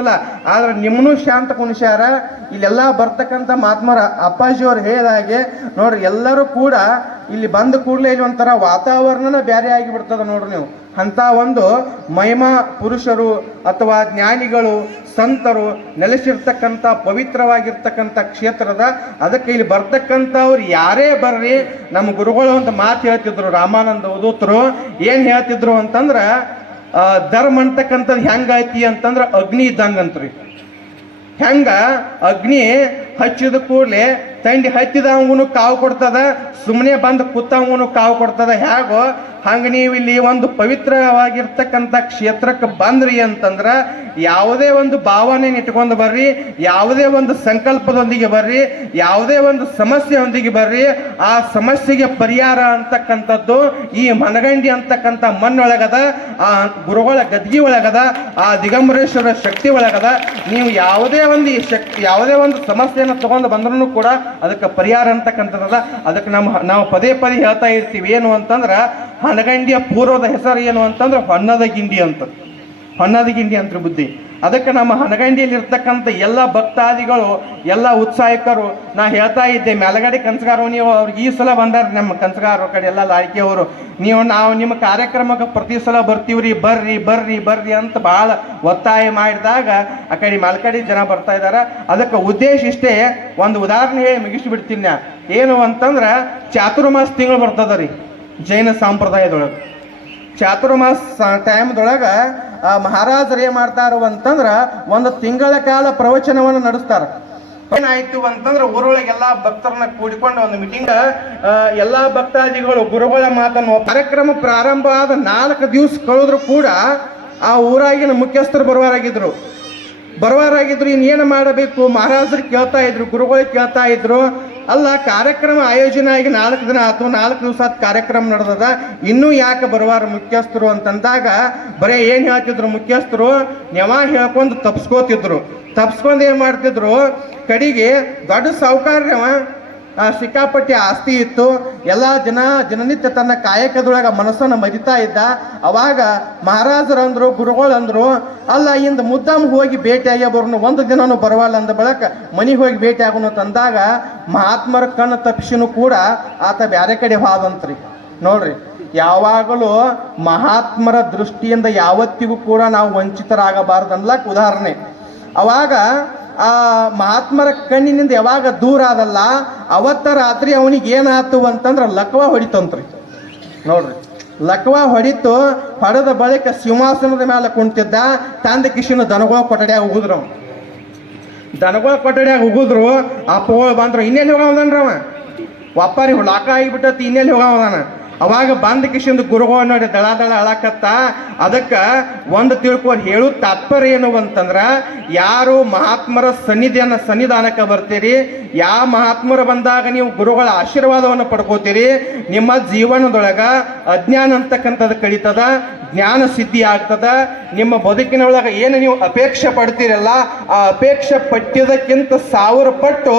ಅಲ್ಲ, ಆದ್ರೆ ನಿಮ್ಮನು ಶಾಂತ ಕುಣಿಸ್ಯಾರ. ಇಲ್ಲೆಲ್ಲ ಬರ್ತಕ್ಕಂಥ ಮಹಾತ್ಮರ ಹೇಳಿದ ಹಾಗೆ, ನೋಡ್ರಿ, ಎಲ್ಲರೂ ಕೂಡ ಇಲ್ಲಿ ಬಂದ ಕೂಡಲೇ ಇಲ್ಲಿ ಒಂಥರ ವಾತಾವರಣನ ಬೇರೆ ಆಗಿಬಿಡ್ತದ ನೋಡ್ರಿ ನೀವು. ಅಂತ ಒಂದು ಮಹಿಮಾ ಪುರುಷರು ಅಥವಾ ಜ್ಞಾನಿಗಳು, ಸಂತರು ನೆಲೆಸಿರ್ತಕ್ಕಂಥ ಪವಿತ್ರವಾಗಿರ್ತಕ್ಕಂಥ ಕ್ಷೇತ್ರದ, ಅದಕ್ಕೆ ಇಲ್ಲಿ ಬರ್ತಕ್ಕಂಥವ್ರು ಯಾರೇ ಬರ್ರಿ, ನಮ್ಮ ಗುರುಗಳು ಅಂತ ಮಾತು ಹೇಳ್ತಿದ್ರು ರಾಮಾನಂದ ಉದೂತರು ಏನು ಹೇಳ್ತಿದ್ರು ಅಂತಂದ್ರ ಧರ್ಮ ಅಂತಕ್ಕಂಥದ್ದು ಹೆಂಗೈತಿ ಅಂತಂದ್ರೆ ಅಗ್ನಿ ಇದ್ದಂಗಂತ್ರಿ. ಹೆಂಗ? ಅಗ್ನಿ ಹಚ್ಚಿದ ಕೂಡಲೇ ತಂಡಿ ಹತ್ತಿದವನು ಕಾವು ಕೊಡ್ತದ ಸುಮ್ಮನೆ ಬಂದು ಕೂತವನು ಕಾವು ಕೊಡ್ತದ. ಹೇಗೋ, ಹಂಗ ನೀವು ಇಲ್ಲಿ ಒಂದು ಪವಿತ್ರವಾಗಿರ್ತಕ್ಕಂಥ ಕ್ಷೇತ್ರಕ್ಕೆ ಬಂದ್ರಿ ಅಂತಂದ್ರ ಯಾವುದೇ ಒಂದು ಭಾವನೆ ಇಟ್ಕೊಂಡು ಬರ್ರಿ, ಯಾವುದೇ ಒಂದು ಸಂಕಲ್ಪದೊಂದಿಗೆ ಬರ್ರಿ, ಯಾವುದೇ ಒಂದು ಸಮಸ್ಯೆಯೊಂದಿಗೆ ಬರ್ರಿ. ಆ ಸಮಸ್ಯೆಗೆ ಪರಿಹಾರ ಅಂತಕ್ಕಂಥದ್ದು ಈ ಮನಗಂಡಿ ಅಂತಕ್ಕಂಥ ಮಣ್ಣೊಳಗದ, ಆ ಗುರುಗಳ ಗದ್ಗಿ ಒಳಗದ, ಆ ದಿಗಂಬರೇಶ್ವರ ಶಕ್ತಿ ಒಳಗದ. ನೀವು ಯಾವುದೇ ಒಂದು ಈ ಶಕ್ತಿ ಯಾವುದೇ ಒಂದು ಸಮಸ್ಯೆಯನ್ನು ತಗೊಂಡು ಬಂದ್ರೂ ಕೂಡ ಅದಕ್ಕೆ ಪರಿಹಾರ ಅಂತಕ್ಕಂಥದ್ದಲ್ಲ. ಅದಕ್ಕೆ ನಮ್ಮ ನಾವು ಪದೇ ಪದೇ ಹೇಳ್ತಾ ಇರ್ತೀವಿ. ಏನು ಅಂತಂದ್ರೆ ಹನಗಂಡಿಯ ಪೂರ್ವದ ಹೆಸರು ಏನು ಅಂತಂದ್ರೆ, ಹೊನ್ನದ ಗಿಂಡಿ ಅಂತ. ಹೊನ್ನದ ಗಿಂಡಿ ಅಂತ ಬುದ್ಧಿ. ಅದಕ್ಕೆ ನಮ್ಮ ಹನಗಂಡಿಯಲ್ಲಿ ಇರ್ತಕ್ಕಂಥ ಎಲ್ಲ ಭಕ್ತಾದಿಗಳು, ಎಲ್ಲ ಉತ್ಸಾಹಿಕರು, ನಾ ಹೇಳ್ತಾ ಇದ್ದೆ, ಮೇಲಗಡೆ ಕಂಚಗಾರವು ನೀವು ಅವ್ರಿಗೆ ಈ ಸಲ ಬಂದಾರ, ನಮ್ಮ ಕನಸಗಾರ ಕಡೆ ಎಲ್ಲ ಲಾಯ್ಕೆಯವರು ನೀವು, ನಾವು ನಿಮ್ಮ ಕಾರ್ಯಕ್ರಮಕ್ಕೆ ಪ್ರತಿ ಸಲ ಬರ್ತೀವ್ರಿ, ಬರ್ರಿ ಬರ್ರಿ ಬರ್ರಿ ಅಂತ ಭಾಳ ಒತ್ತಾಯ ಮಾಡಿದಾಗ ಆ ಕಡೆ ಮೇಲ್ಕಡೆ ಜನ ಬರ್ತಾ ಇದ್ದಾರೆ ಅದಕ್ಕೆ ಉದ್ದೇಶ ಇಷ್ಟೇ, ಒಂದು ಉದಾಹರಣೆ ಹೇಳಿ ಮುಗಿಸ್ಬಿಡ್ತೀನಿ ನಾ. ಏನು ಅಂತಂದ್ರೆ, ಚಾತುರ್ಮಾಸ ತಿಂಗಳು ಬರ್ತದ ರೀ, ಜೈನ ಸಂಪ್ರದಾಯದೊಳಗೆ. ಚಾತುರ್ಮಾಸ ಟೈಮ್ದೊಳಗ ಮಹಾರಾಜರು ಏನ್ ಮಾಡ್ತಾರು ಅಂತಂದ್ರೆ ಒಂದು ತಿಂಗಳ ಕಾಲ ಪ್ರವಚನವನ್ನು ನಡೆಸ್ತಾರ. ಏನಾಯ್ತು ಅಂತಂದ್ರೆ ಊರೊಳಗೆ ಎಲ್ಲಾ ಭಕ್ತರನ್ನ ಕೂಡಿಕೊಂಡು ಒಂದು ಮೀಟಿಂಗ್ ಎಲ್ಲಾ ಭಕ್ತಾದಿಗಳು ಗುರುಗಳ ಮಾತನ್ನು ಕಾರ್ಯಕ್ರಮ ಪ್ರಾರಂಭ ಆದ ನಾಲ್ಕು ದಿವಸ ಕಳೆದ್ರು ಕೂಡ ಆ ಊರಾಗಿನ ಮುಖ್ಯಸ್ಥರು ಬರುವಾರಾಗಿದ್ರು. ಬರುವಾರಾಗಿದ್ರು ಇನ್ನೇನು ಮಾಡಬೇಕು? ಮಹಾರಾಜರು ಕೇಳ್ತಾ ಇದ್ರು, ಗುರುಗಳು ಕೇಳ್ತಾ ಇದ್ರು, ಅಲ್ಲ, ಕಾರ್ಯಕ್ರಮ ಆಯೋಜನೆ ಆಗಿ ನಾಲ್ಕು ದಿನ ಆಯ್ತು ನಾಲ್ಕು ದಿವಸ ಆತ್ ಕಾರ್ಯಕ್ರಮ ನಡೆದದ. ಇನ್ನೂ ಯಾಕೆ ಬರುವಾರ ಮುಖ್ಯಸ್ಥರು ಅಂತಂದಾಗ, ಬರೀ ಏನು ಹೇಳ್ತಿದ್ರು ಮುಖ್ಯಸ್ಥರು? ನೆವ ಹೇಳ್ಕೊಂಡು ತಪ್ಸ್ಕೋತಿದ್ರು. ತಪ್ಸ್ಕೊಂಡು ಏನು ಮಾಡ್ತಿದ್ರು? ಕಡೆಗೆ ದೊಡ್ಡ ಸಾವುಕಾರ್ಯವ ಸಿಕ್ಕಾಪಟ್ಟೆ ಆಸ್ತಿ ಇತ್ತು. ಎಲ್ಲ ಜನ ದಿನನಿತ್ಯ ತನ್ನ ಕಾಯಕದೊಳಗ ಮನಸ್ಸನ್ನು ಮರಿತಾ ಇದ್ದ. ಅವಾಗ ಮಹಾರಾಜರಂದ್ರು, ಗುರುಗಳಂದ್ರು, ಅಲ್ಲ ಇಂದ ಮುದ್ದಾಮ್ ಹೋಗಿ ಭೇಟಿಯಾಗಿ ಬರ್ನು ಒಂದು ದಿನನೂ ಬರವಲ್ಲ ಅಂದ ಬಳಕ ಮನೆಗೆ ಹೋಗಿ ಭೇಟಿ ಆಗೋನು ತಂದಾಗ ಮಹಾತ್ಮರ ಕಣ್ಣು ತಪ್ಪಿಸಿನೂ ಕೂಡ ಆತ ಬ್ಯಾರೆ ಕಡೆ ಹಾದಂತ್ರಿ. ನೋಡ್ರಿ, ಯಾವಾಗಲೂ ಮಹಾತ್ಮರ ದೃಷ್ಟಿಯಿಂದ ಯಾವತ್ತಿಗೂ ಕೂಡ ನಾವು ವಂಚಿತರಾಗಬಾರ್ದು ಅನ್ಲಕ್ ಉದಾಹರಣೆ. ಅವಾಗ ಆ ಮಹಾತ್ಮರ ಕಣ್ಣಿನಿಂದ ಯಾವಾಗ ದೂರ ಆದಲ್ಲ, ಅವತ್ತ ರಾತ್ರಿ ಅವನಿಗೆ ಏನಾಯ್ತು ಅಂತಂದ್ರೆ ಲಕ್ವ ಹೊಡಿತಂತ್ರಿ. ನೋಡ್ರಿ, ಲಕ್ವ ಹೊಡಿತು ಹೊಡೆದ ಬಳಿಕ ಸಿಂಹಾಸನದ ಮೇಲೆ ಕುಂತಿದ್ದ, ತಂದ ಕಿಶನ ದನಗಳ ಕೊಠಡಿಯಾಗ ಹೋಗುದ್ರು ಅವ ದನಗಳ ಕೊಠಡಿಯಾಗ ಹೋಗುದ್ರು ಅಪ್ಪಗಳು ಬಂದ್ರು, ಇನ್ನೆಲ್ಲಿ ಹೋಗವದನ್ರಿ ಅವ? ಒಪ್ಪಾರಿ ಲಾಕ ಆಗಿಬಿಟ್ಟತಿ, ಇನ್ನೆಲ್ಲಿ ಹೋಗವದಾನ ಅವಾಗ ಬಂದ ಕಿಶಿಂದ ಗುರುಗಳು ನೋಡಿ ದಳ ದಳ ಅಳಕತ್ತ, ಅದಕ್ಕೆ ಒಂದು ತಿಳ್ಕೊ ಹೇಳು ತಾತ್ಪರ್ಯ ಏನು ಅಂತಂದ್ರೆ ಯಾರು ಮಹಾತ್ಮರ ಸನ್ನಿಧಿಯನ್ನ ಸನ್ನಿಧಾನಕ್ಕೆ ಬರ್ತೀರಿ ಯಾವ ಮಹಾತ್ಮರು ಬಂದಾಗ ನೀವು ಗುರುಗಳ ಆಶೀರ್ವಾದವನ್ನು ಪಡ್ಕೋತೀರಿ, ನಿಮ್ಮ ಜೀವನದೊಳಗ ಅಜ್ಞಾನ ಅಂತಕ್ಕಂಥದ್ದು ಕಳೀತದ, ಜ್ಞಾನ ಸಿದ್ಧಿ ಆಗ್ತದ, ನಿಮ್ಮ ಬದುಕಿನೊಳಗೆ ಏನು ನೀವು ಅಪೇಕ್ಷೆ ಪಡ್ತೀರಲ್ಲ, ಆ ಅಪೇಕ್ಷೆ ಪಟ್ಟಿದ್ದಕ್ಕಿಂತ ಸಾವಿರ ಪಟ್ಟು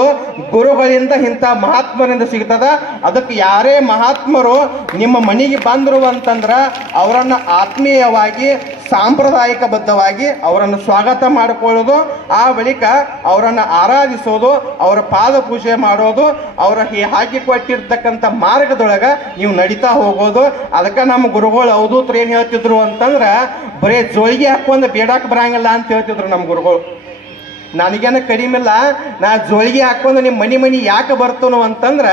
ಗುರುಗಳಿಂದ ಇಂಥ ಮಹಾತ್ಮರಿಂದ ಸಿಗ್ತದ, ಅದಕ್ಕೆ ಯಾರೇ ಮಹಾತ್ಮರು ನಿಮ್ಮ ಮನೆಗೆ ಬಂದರು ಅಂತಂದ್ರೆ ಅವರನ್ನು ಆತ್ಮೀಯವಾಗಿ ಸಾಂಪ್ರದಾಯಿಕ ಬದ್ಧವಾಗಿ ಅವರನ್ನು ಸ್ವಾಗತ ಮಾಡಿಕೊಳ್ಳೋದು, ಆ ಬಳಿಕ ಅವರನ್ನು ಆರಾಧಿಸೋದು, ಅವರ ಪಾದ ಪೂಜೆ ಮಾಡೋದು, ಅವರ ಹಿ- ಹಾಕಿಕೊಟ್ಟಿರ್ತಕ್ಕಂಥ ಮಾರ್ಗದೊಳಗೆ ನೀವು ನಡೀತಾ ಹೋಗೋದು. ಅದಕ್ಕೆ ನಮ್ಮ ಗುರುಗಳು ಅವಧೂತರು ಏನು ಹೇಳ್ತಿದ್ರು ಅಂತಂದ್ರೆ, ಬರೀ ಜೋಳಿಗೆ ಹಾಕೊಂಡು ಬೇಡಕ್ಕೆ ಬರಂಗಿಲ್ಲ ಅಂತ ಹೇಳ್ತಿದ್ರು ನಮ್ಮ ಗುರುಗಳು. ನನಗೇನ ಕಡಿಮೆ ಇಲ್ಲ. ನಾ ಜೋಳಿಗೆ ಹಾಕೊಂಡು ನಿಮ್ಮ ಮನಿ ಮನಿ ಯಾಕೆ ಬರ್ತನೋ ಅಂತಂದ್ರ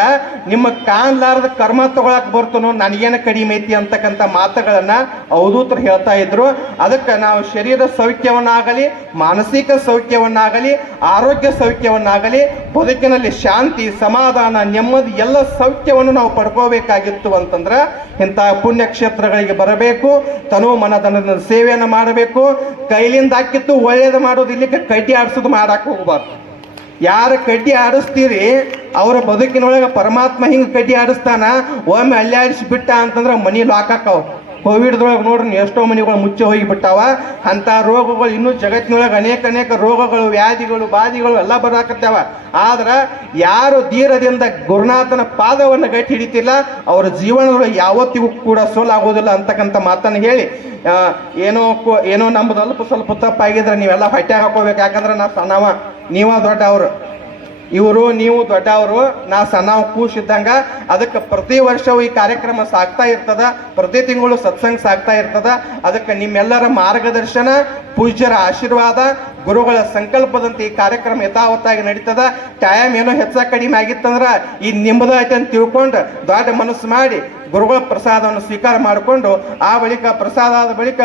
ನಿಮ್ಮ ಕಾಣ್ಲಾರದ ಕರ್ಮ ತಗೊಳಕ್ಕೆ ಬರ್ತನೋ ನನಗೇನ ಕಡಿಮೆ ಐತಿ ಅಂತಕ್ಕಂಥ ಮಾತುಗಳನ್ನ ಅವಧೂತರು ಹೇಳ್ತಾ ಇದ್ರು. ಅದಕ್ಕೆ ನಾವು ಶರೀರ ಸೌಖ್ಯವನ್ನಾಗಲಿ, ಮಾನಸಿಕ ಸೌಖ್ಯವನ್ನಾಗಲಿ, ಆರೋಗ್ಯ ಸೌಖ್ಯವನ್ನಾಗಲಿ, ಬದುಕಿನಲ್ಲಿ ಶಾಂತಿ, ಸಮಾಧಾನ, ನೆಮ್ಮದಿ ಎಲ್ಲ ಸೌಖ್ಯವನ್ನು ನಾವು ಪಡ್ಕೋಬೇಕಾಗಿತ್ತು ಅಂತಂದ್ರ ಇಂಥ ಪುಣ್ಯಕ್ಷೇತ್ರಗಳಿಗೆ ಬರಬೇಕು. ತನು ಮನದನ ಸೇವೆಯನ್ನು ಮಾಡಬೇಕು. ಕೈಲಿಂದ ಹಾಕಿತ್ತು ಒಳ್ಳೇದು ಮಾಡೋದು ಇಲ್ಲಿಗೆ ಕಡ್ಡಿ ಆಡಿಸೋದು ಮಾಡಕ್ಕೆ ಹೋಗ್ಬಾರ್ದು ಯಾರ ಕಡ್ಡಿ ಆಡಿಸ್ತೀರಿ, ಅವರ ಬದುಕಿನೊಳಗೆ ಪರಮಾತ್ಮ ಹಿಂಗೆ ಕಡ್ಡಿ ಆಡಿಸ್ತಾನ, ಒಮ್ಮೆ ಅಲ್ಲಾಡಿಸಿ ಬಿಟ್ಟ ಅಂತಂದ್ರೆ ಮನಿ ಲಾಕ್ ಹಾಕವ್ ಕೋವಿಡ್ದೊಳಗೆ ನೋಡ್ರಿ ಎಷ್ಟೋ ಮನೆಗಳು ಮುಚ್ಚಿ ಹೋಗಿಬಿಟ್ಟಾವ ಅಂಥ ರೋಗಗಳು ಇನ್ನೂ ಜಗತ್ತಿನೊಳಗೆ ಅನೇಕ ಅನೇಕ ರೋಗಗಳು, ವ್ಯಾಧಿಗಳು, ಬಾಧಿಗಳು ಎಲ್ಲ ಬರಾಕತ್ತಾವ. ಆದ್ರೆ ಯಾರು ಧೀರದಿಂದ ಗುರುನಾಥನ ಪಾದವನ್ನು ಗಟ್ಟಿ ಹಿಡಿತಿಲ್ಲ, ಅವರ ಜೀವನದೊಳಗೆ ಯಾವತ್ತಿಗೂ ಕೂಡ ಸೋಲಾಗೋದಿಲ್ಲ ಅಂತಕ್ಕಂಥ ಮಾತನ್ನು ಹೇಳಿ. ಏನೋ ಏನೋ ನಮ್ದು ಅಲ್ಪ ಸ್ವಲ್ಪ ತಪ್ಪಾಗಿದ್ರೆ ನೀವೆಲ್ಲ ಹೊಟ್ಟೆ ಹಾಕೋಬೇಕು ಯಾಕಂದ್ರೆ ನಾ ಸಣ್ಣವ, ನೀವ ದೊಡ್ಡವರು. ಇವರು, ನೀವು ದೊಡ್ಡವರು, ನಾ ಸಣ್ಣವ ಕೂಸಿದ್ದಂಗ ಅದಕ್ಕೆ ಪ್ರತಿ ವರ್ಷವೂ ಈ ಕಾರ್ಯಕ್ರಮ ಸಾಗ್ತಾ ಇರ್ತದ, ಪ್ರತಿ ತಿಂಗಳು ಸತ್ಸಂಗ ಸಾಗ್ತಾ ಇರ್ತದ, ಅದಕ್ಕೆ ನಿಮ್ಮೆಲ್ಲರ ಮಾರ್ಗದರ್ಶನ, ಪೂಜ್ಯರ ಆಶೀರ್ವಾದ ಗುರುಗಳ ಸಂಕಲ್ಪದಂತೆ ಈ ಕಾರ್ಯಕ್ರಮ ಯಥಾವತ್ತಾಗಿ ನಡೀತದ. ಟೈಮ್ ಏನೋ ಹೆಚ್ಚ ಕಡಿಮೆ ಆಗಿತ್ತಂದ್ರ ಈ ನಿಮ್ಮದ ಐತೆ ಅಂತ ತಿಳ್ಕೊಂಡು ದೊಡ್ಡ ಮನಸ್ಸು ಮಾಡಿ ಗುರುಗಳ ಪ್ರಸಾದವನ್ನು ಸ್ವೀಕಾರ ಮಾಡಿಕೊಂಡು ಆ ಬಳಿಕ ಪ್ರಸಾದ ಆದ ಬಳಿಕ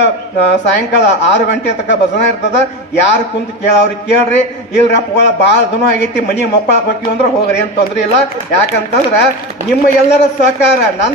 ಸಾಯಂಕಾಲ ಆರು ಗಂಟೆ ತನಕ ಭಜನೆ ಇರ್ತದ. ಯಾರು ಕುಂತು ಕೇಳವ್ರಿಗೆ ಕೇಳ್ರಿ. ಇಲ್ರಿ ಅಪ್ಪಗಳ ಭಾಳ ದಿನ ಆಗೈತಿ, ಮನೆ ಮಕ್ಕಳ ಹೋಗ್ತೀವಿ ಅಂದ್ರೆ ಹೋಗ್ರಿ, ಏನು ತೊಂದರೆ ಇಲ್ಲ. ಯಾಕಂತಂದ್ರ ನಿಮ್ಮ ಎಲ್ಲರ ಸಹಕಾರ ನನ್ನ